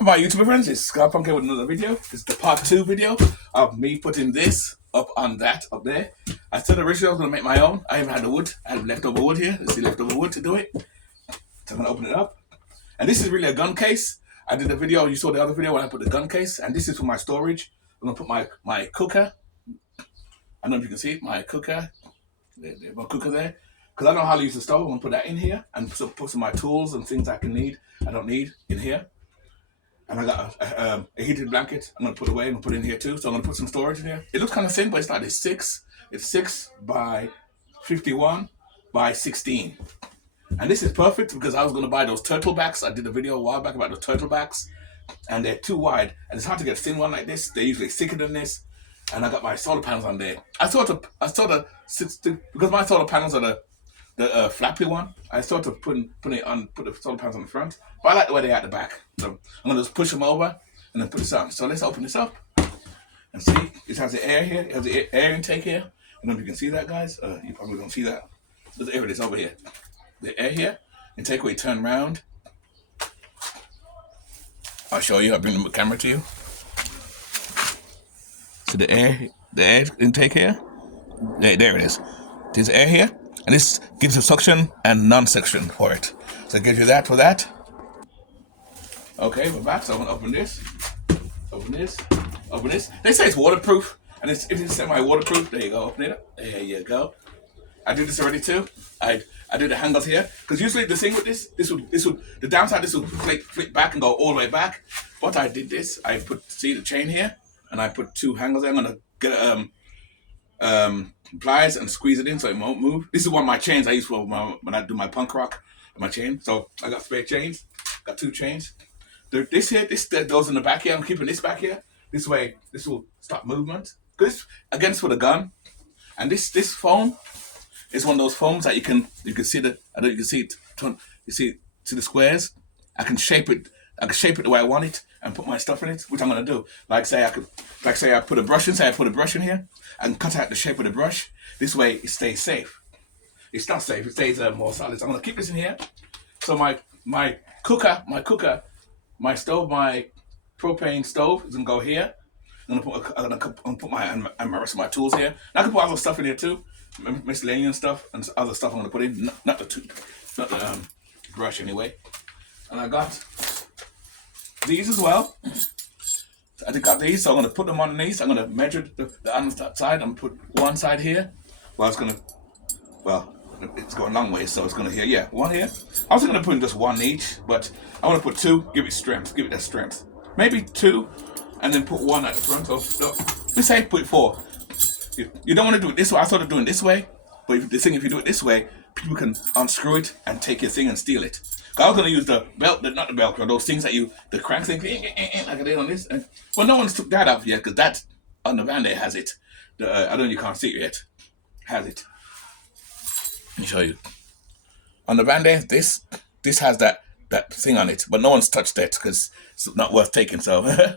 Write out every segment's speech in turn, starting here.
My YouTuber friends, it's Scott Punk here with another video. It's the part 2 video of me putting this up on that up there. I said originally I was going to make my own. I haven't had the wood. I have leftover wood here. Let's see, leftover wood to do it. So I'm going to open it up. And this is really a gun case. I did a video, you saw the other video when I put the gun case. And this is for my storage. I'm going to put my cooker. I don't know if you can see it, my cooker. My cooker there. Because I don't know how to use the stove. I'm going to put that in here and put some of my tools and things I don't need in here. And I got a heated blanket. I'm going to put away and put in here too. So I'm going to put some storage in here. It looks kind of thin, but it's not. It's 6 by 51 by 16. And this is perfect because I was going to buy those turtle backs. I did a video a while back about the turtle backs. And they're too wide. And it's hard to get a thin one like this. They're usually thicker than this. And I got my solar panels on there. Because my solar panels are the flappy one. I sort of put the solar panels on the front, but I like the way they're at the back. So I'm gonna just push them over and then put this on. So let's open this up and see. It has the air here. It has the air intake here. I don't know if you can see that, guys. You probably don't see that. There's air this over here. The air here. Intake where you turn around. I'll show you. I'll bring the camera to you. So the air intake here. There it is. There's air here. And this gives you suction and non-suction for it. So it gives you that for that. Okay, we're back. So I'm gonna open this. Open this. Open this. They say it's waterproof. And it is semi-waterproof. There you go. Open it up. There you go. I did this already too. I did the handles here. Because usually the thing with this would the downside, this would flip back and go all the way back. But I did this. I see the chain here. And I put 2 handles there. I'm gonna get pliers and squeeze it in so it won't move. This is one of my chains I use for when I do my punk rock, my chain. So I got spare chains, got 2 chains. This goes in the back here. I'm keeping this back here. This way, this will stop movement. Because against for the gun. And this foam is one of those foams that you can see the, I don't know, you can see it. You see the squares. I can shape it the way I want it and put my stuff in it, which I'm gonna do. Like say I put a brush in. Say I put a brush in here and cut out the shape of the brush. This way it stays safe. It's not safe. It stays more solid. So I'm gonna keep this in here. So my cooker, my stove, my propane stove is gonna go here. I'm gonna put my rest of my tools here. And I can put other stuff in here too, miscellaneous stuff and other stuff I'm gonna put in. Not the brush anyway. And I got these as well. I got these, so I'm going to put them underneath. I'm going to measure the underside and put one side here. It's going a long way, so it's going to here. Yeah, one here. I was going to put in just one each, but I want to put 2. Give it strength. Give it that strength. Maybe 2, and then put 1 at the front. So let's say put 4. You don't want to do it this way. I started doing it this way, but if you do it this way, people can unscrew it and take your thing and steal it. I was going to use the belt, not the Velcro, those things that the crank thing, like I did on this. Well, no one's took that off yet, because that on the van there has it. I don't know, you can't see it yet. Has it. Let me show you. On the van there, this has that thing on it, but no one's touched it because it's not worth taking. So,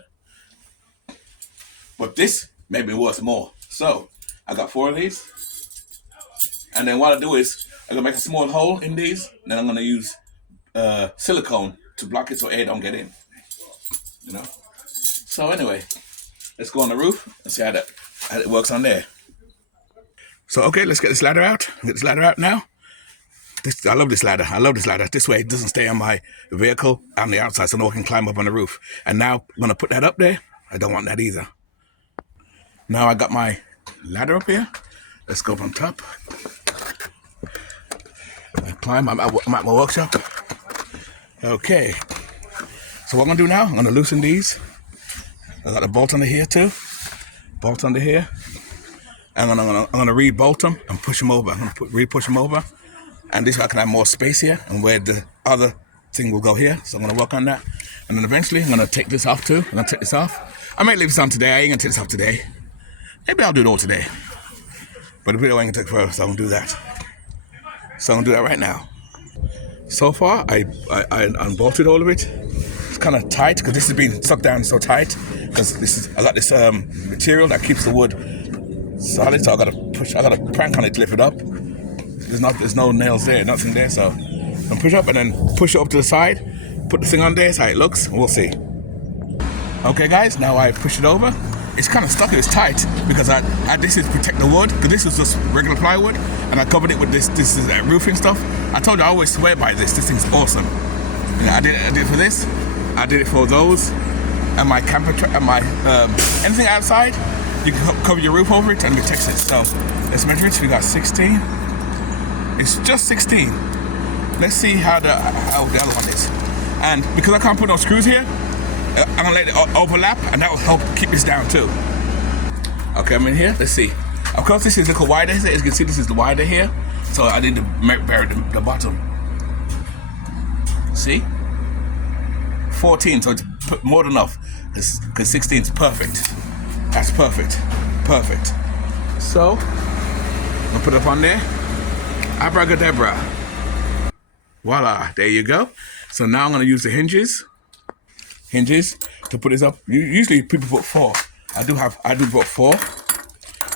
but this may be worth more. So I got 4 of these, and then what I do is I'm gonna make a small hole in these. And then I'm gonna use silicone to block it so air don't get in. You know. So anyway, let's go on the roof and see how it works on there. So okay, let's get this ladder out. Get this ladder out now. I love this ladder. This way it doesn't stay on my vehicle on the outside, so no one can climb up on the roof. And now I'm gonna put that up there. I don't want that either. Now I got my ladder up here. Let's go up on top. I climb. I'm at my workshop. Okay. So what I'm gonna do now? I'm gonna loosen these. I got a bolt under here too. Bolt under here. And I'm gonna re-bolt them and push them over. I'm gonna re-push them over. And this way I can have more space here, and where the other thing will go here. So I'm gonna work on that. And then eventually I'm gonna take this off too. I'm gonna take this off. I might leave this on today. I ain't gonna take this off today. Maybe I'll do it all today. But the video ain't gonna take forever, so I'm gonna do that. So I'm gonna do that right now. So far, I unbolted all of it. It's kind of tight because this has been stuck down so tight. Because I got this material that keeps the wood solid. So I gotta crank on it to lift it up. There's no nails there, nothing there. So I'm push up and then push it up to the side. Put the thing on there, see how it looks. And we'll see. Okay guys, now I push it over. It's kind of stuck, it's tight because this is protect the wood, because this was just regular plywood and I covered it with this is roofing stuff. I told you I always swear by this thing's awesome. You know, I did it for this, I did it for those, and my camper and my anything outside, you can cover your roof over it and protect it. So let's measure it. We got 16. It's just 16. Let's see how the other one is. And because I can't put no screws here, I'm gonna let it overlap, and that will help keep this down too. Okay, I'm in here. Let's see. Of course, this is a little wider. As you can see, this is wider here. So I need to bury the bottom. See? 14, so it's more than enough. Because 16 is perfect. That's perfect. Perfect. So, I'm gonna put it up on there. Abracadabra. Voila, there you go. So now I'm gonna use the hinges to put this up. Usually people put 4. I do put 4.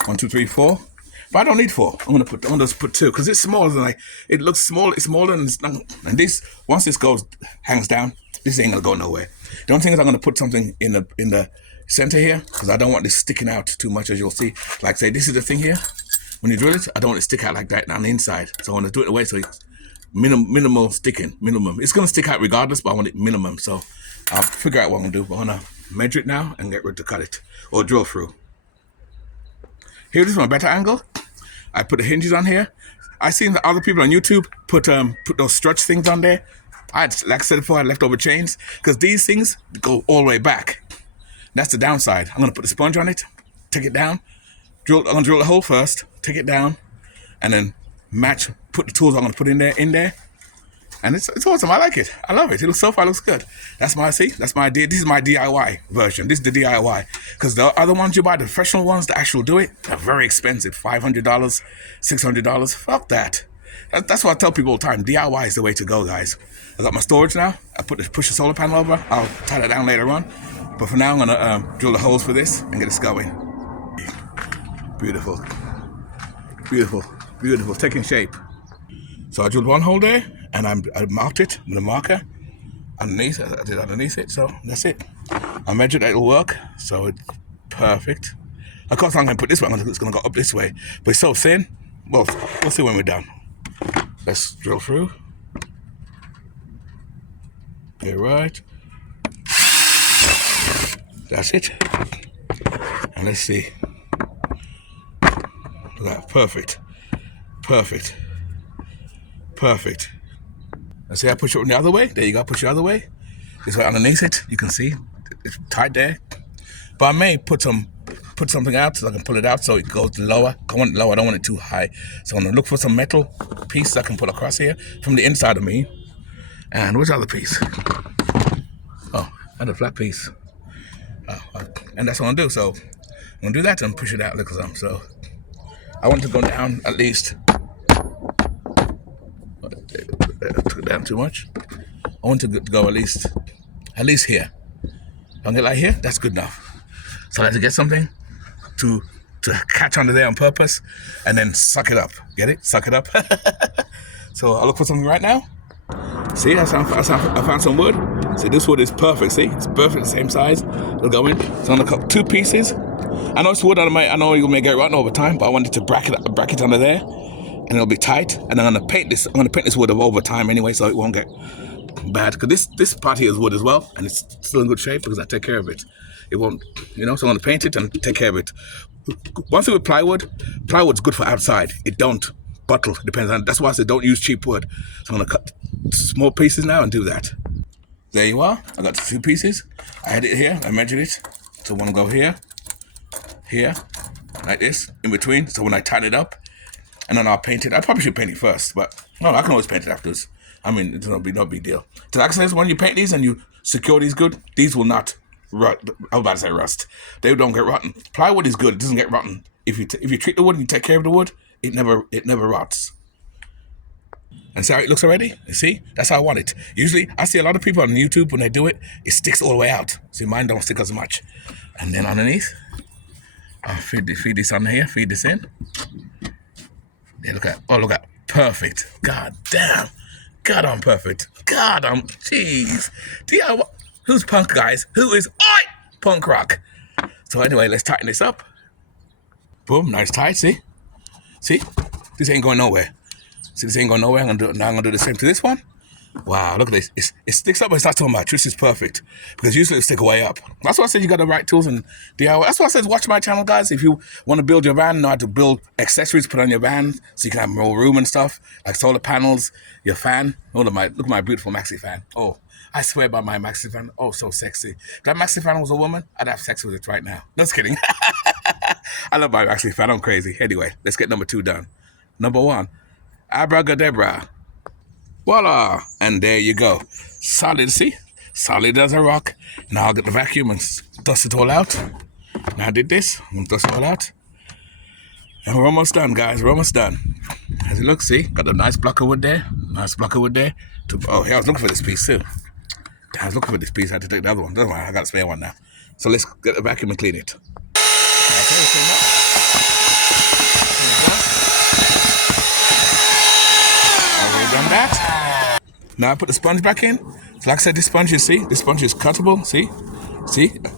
1, 2, 3, 4. But I don't need 4. I'm gonna just put 2 because it's smaller than it looks small. It's smaller than and this once this hangs down, this ain't gonna go nowhere. The only thing is I'm gonna put something in the center here because I don't want this sticking out too much, as you'll see. Like say this is the thing here. When you drill it, I don't want it to stick out like that on the inside. So I want to do it away so it's minimal sticking. Minimum. It's gonna stick out regardless, but I want it minimum. So I'll figure out what I'm gonna do. I'm gonna measure it now and get ready to cut it or drill through. Here it is from a better angle. I put the hinges on here. I seen the other people on YouTube put those stretch things on there. Like I said before, I had leftover chains because these things go all the way back. That's the downside. I'm gonna put the sponge on it, take it down. I'm gonna drill the hole first, take it down, and then put the tools I'm gonna put in there. And it's awesome. I like it. I love it. So far looks good. This is my DIY version. This is the DIY. Because the other ones you buy, the professional ones, the actual do it, are very expensive. $500, $600. Fuck that. That's what I tell people all the time. DIY is the way to go, guys. I got my storage now. I push the solar panel over. I'll tie that down later on. But for now, I'm gonna drill the holes for this and get this going. Beautiful. Beautiful. Beautiful. Taking shape. So I drilled one hole there. And I marked it with a marker underneath. I did underneath it, so that's it. I measured that it'll work, so it's perfect. Of course, I'm going to put this one. It's going to go up this way, but it's so thin. Well, we'll see when we're done. Let's drill through. Get right. That's it. And let's see. Look at that. Perfect. Perfect. Perfect. And see, I push it the other way. There you go, push it the other way. This way underneath it, you can see it's tight there. But I may put something out so I can pull it out so it goes lower. I want it low, I don't want it too high. So I'm gonna look for some metal piece I can put across here from the inside of me. And where's the other piece? Oh, I had a flat piece. And that's what I'm gonna do. So I'm gonna do that and push it out like some. So I want to go down at least. Took it down too much. I want to go at least here. If I get like here, that's good enough. So I have to get something to catch under there on purpose and then suck it up. Get it? Suck it up. So I'll look for something right now. See, I found some wood. See, this wood is perfect. See, it's perfect, the same size. It'll go in. So I'm gonna cut 2 pieces. I know it's wood. I know you may get rotten over time, but I wanted to bracket under there. And it'll be tight, and I'm gonna paint this. I'm gonna paint this wood over time anyway, so it won't get bad. Because this part here is wood as well, and it's still in good shape because I take care of it. It won't, So I'm gonna paint it and take care of it. One thing with plywood, plywood's good for outside. It don't bottle. It depends on. That's why I said don't use cheap wood. So I'm gonna cut small pieces now and do that. There you are. I got 2 pieces. I had it here. I measured it. So one go here, like this, in between. So when I tighten it up. And then I'll paint it. I probably should paint it first, but no, I can always paint it afterwards. I mean, it's no big deal. So like I said, when you paint these and you secure these good, these will not rust. I was about to say rust. They don't get rotten. Plywood is good. It doesn't get rotten. If you treat the wood and you take care of the wood, it never rots. And see how it looks already? You see? That's how I want it. Usually, I see a lot of people on YouTube when they do it, it sticks all the way out. See, mine don't stick as much. And then underneath, I'll feed this on here. Feed this in. Yeah, look at, perfect. God damn. God, I'm perfect. God, I'm, jeez. DIY, who's punk, guys? Who is, oi! Punk rock. So anyway, let's tighten this up. Boom, nice tight, see? See? This ain't going nowhere. See, this ain't going nowhere. I'm gonna do the same to this one. Wow, look at this. It sticks up, but it's not so much. This is perfect. Because usually it'll stick way up. That's why I said you got the right tools and DIY. That's why I said watch my channel, guys. If you want to build your van, know how to build accessories, put on your van so you can have more room and stuff. Like solar panels, your fan. Look at my beautiful Maxi fan. Oh, I swear by my Maxi fan. Oh, so sexy. If that Maxi fan was a woman, I'd have sex with it right now. Just kidding. I love my Maxi fan. I'm crazy. Anyway, let's get number 2 done. Number 1, abracadabra. Voila! And there you go. Solid, see? Solid as a rock. Now I'll get the vacuum and dust it all out. Now I did this. I'm gonna dust it all out. And we're almost done, guys. We're almost done. As you look, see? Got a nice block of wood there. Nice block of wood there. Oh, yeah, I was looking for this piece too. I was looking for this piece. I had to take the other one. Doesn't matter. I got a spare one now. So let's get the vacuum and clean it. Okay, clean that. Done that. Now I put the sponge back in. So like I said, this sponge, you see, this sponge is cuttable. See,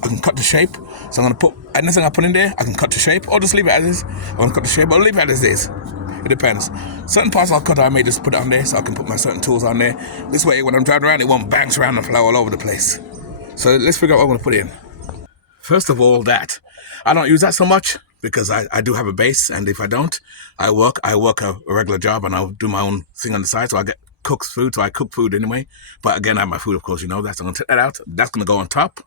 I can cut the shape. So I'm gonna put anything I put in there, I can cut the shape, or just leave it as is. I'm gonna cut the shape, or leave it as is. It depends. Certain parts I'll cut, I may just put it on there, so I can put my certain tools on there. This way, when I'm driving around, it won't bounce around and fly all over the place. So let's figure out what I'm gonna put in. First of all, that I don't use that so much. Because I do have a base, and if I don't, I work a regular job, and I'll do my own thing on the side, so I get cooked food, so I cook food anyway. But again, I have my food, of course, you know that, so I'm going to take that out. That's going to go on top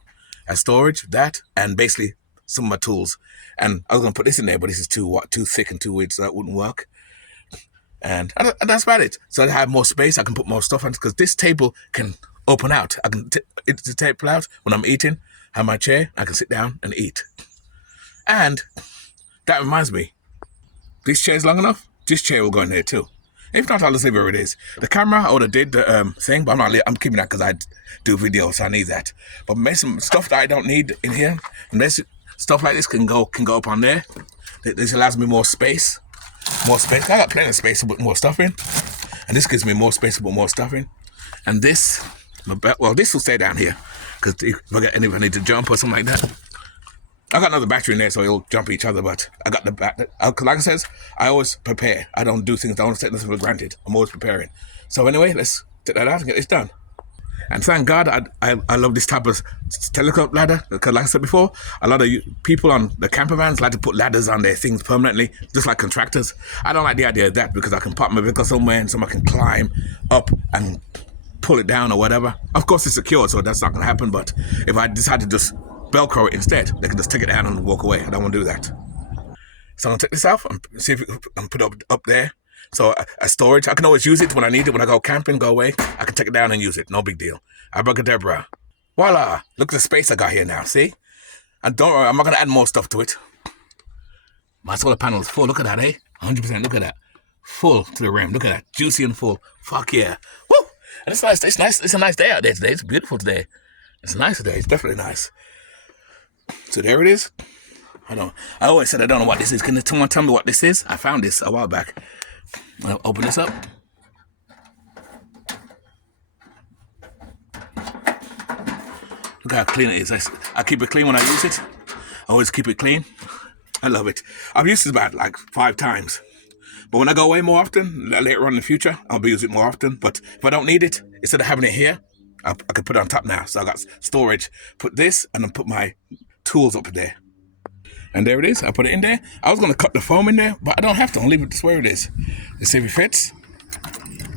as storage, that, and basically some of my tools. And I was going to put this in there, but this is too thick and too weird, so that wouldn't work. And that's about it. So I have more space, I can put more stuff on, because this table can open out. I can it's the table out when I'm eating, have my chair, I can sit down and eat. And that reminds me, this chair's long enough, this chair will go in there too. If not, I'll just leave it where it is. The camera, I would have did the thing, but I'm keeping that because I do videos, so I need that. But some stuff that I don't need in here, and this stuff like this can go up on there. This allows me more space. I got plenty of space to put more stuff in. And this gives me more space to put more stuff in. And this, this will stay down here. Because if I need to jump or something like that, I got another battery in there, so it'll jump each other, but I got the battery. Like I said, I always prepare. I don't do things, I don't take nothing for granted. I'm always preparing. So anyway, let's take that out and get this done. And thank God, I love this type of telescope ladder, because like I said before, a lot of people on the camper vans like to put ladders on their things permanently, just like contractors. I don't like the idea of that, because I can park my vehicle somewhere and someone can climb up and pull it down or whatever. Of course, it's secure, so that's not going to happen, but if I decide to just Velcro it instead, they can just take it down and walk away. I don't want to do that. So I'm going to take this off and see if I can put it up there. So a storage, I can always use it when I need it. When I go camping, go away, I can take it down and use it. No big deal. Abracadabra. Voila. Look at the space I got here now, see? And don't worry, I'm not going to add more stuff to it. My solar panel is full. Look at that, eh? 100%. Look at that. Full to the rim. Look at that. Juicy and full. Fuck yeah. Woo! And it's nice. It's nice. It's a nice day out there today. It's beautiful today. It's nice today. It's definitely nice. So there it is. I always said I don't know what this is. Can someone tell me what this is? I found this a while back. I'll open this up. Look how clean it is. I keep it clean when I use it. I always keep it clean. I love it. I've used it about like 5 times. But when I go away more often, later on in the future, I'll be using it more often. But if I don't need it, instead of having it here, I can put it on top now. So I got storage. Put this and then put my tools up there. And there it is. I put it in there. I was going to cut the foam in there, but I don't have to. I'll leave it just where it is. Let's see if it fits.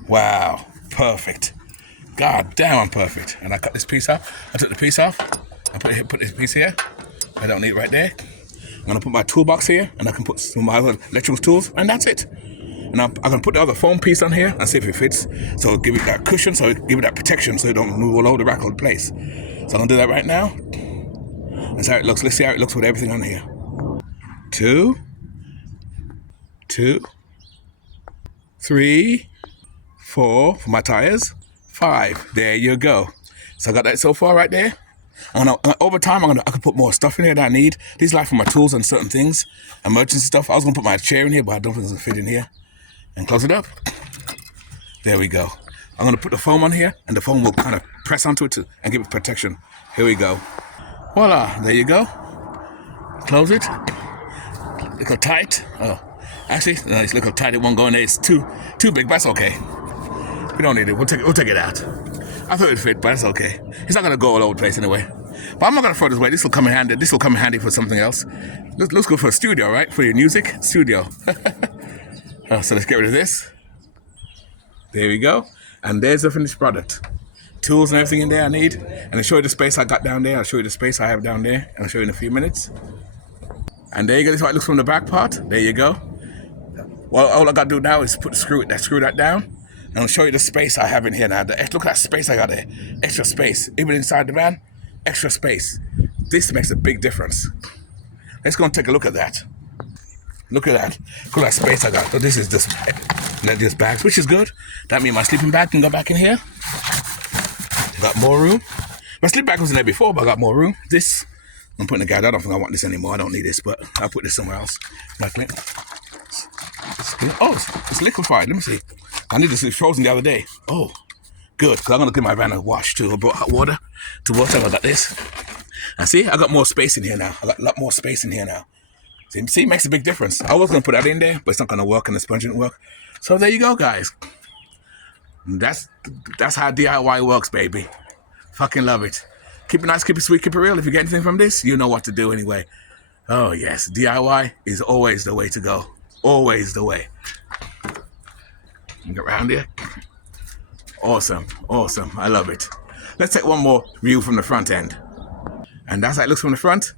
Wow. Perfect. God damn, I'm perfect. And I cut this piece off. I took the piece off. I put this piece here. I don't need it right there. I'm going to put my toolbox here, and I can put some of my other electrical tools, and that's it. And I'm going to put the other foam piece on here and see if it fits. So give it that cushion, so give it that protection so it don't move all over the rack all the place. So I'm going to do that right now. That's how it looks. Let's see how it looks with everything on here. 2, 3, 4 for my tires. 5. There you go. So I got that so far right there. And over time, I can put more stuff in here that I need. These are like for my tools and certain things, emergency stuff. I was going to put my chair in here, but I don't think it's going to fit in here. And close it up. There we go. I'm going to put the foam on here, and the foam will kind of press onto it and give it protection. Here we go. Voila, there you go. Close it. Little tight. Oh, actually, no, it's a little tight. It won't go in there. It's too big, but that's okay. We don't need it. We'll take it out. I thought it'd fit, but it's okay. It's not gonna go all over the place anyway. But I'm not gonna throw this away. This will come in handy. This will come in handy for something else. Let's go for a studio, right? For your music studio. So let's get rid of this. There we go. And there's the finished product. Tools and everything in there I need. And I'll show you the space I got down there. I'll show you the space I have down there. And I'll show you in a few minutes. And there you go. This is how it looks from the back part. There you go. Well, all I got to do now is screw that down. And I'll show you the space I have in here now. Look at that space I got there. Extra space. Even inside the van, extra space. This makes a big difference. Let's go and take a look at that. Look at that. Look at that space I got. So this is just bags, which is good. That means my sleeping bag can go back in here. Got more room. My sleeping bag was in there before, but I got more room. This, I'm putting the guide. I don't think I want this anymore. I don't need this, but I'll put this somewhere else. Oh, it's liquefied. Let me see. I need this. It was frozen the other day. Oh, good. Because I'm going to give my van a wash too. I brought hot water to water. I got this. And see, I got more space in here now. I got a lot more space in here now. See, it makes a big difference. I was going to put that in there, but it's not going to work and the sponge didn't work. So there you go, guys. That's how DIY works, baby. Fucking love it. Keep it nice, keep it sweet, keep it real. If you get anything from this, you know what to do anyway. Oh, yes. DIY is always the way to go. Always the way. Get around here. Awesome. Awesome. I love it. Let's take one more view from the front end. And that's how it looks from the front.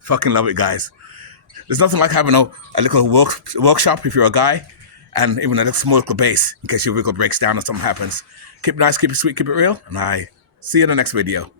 Fucking love it, guys. There's nothing like having a little workshop if you're a guy, and even a little small little base in case your vehicle breaks down or something happens. Keep it nice, keep it sweet, keep it real, and I see you in the next video.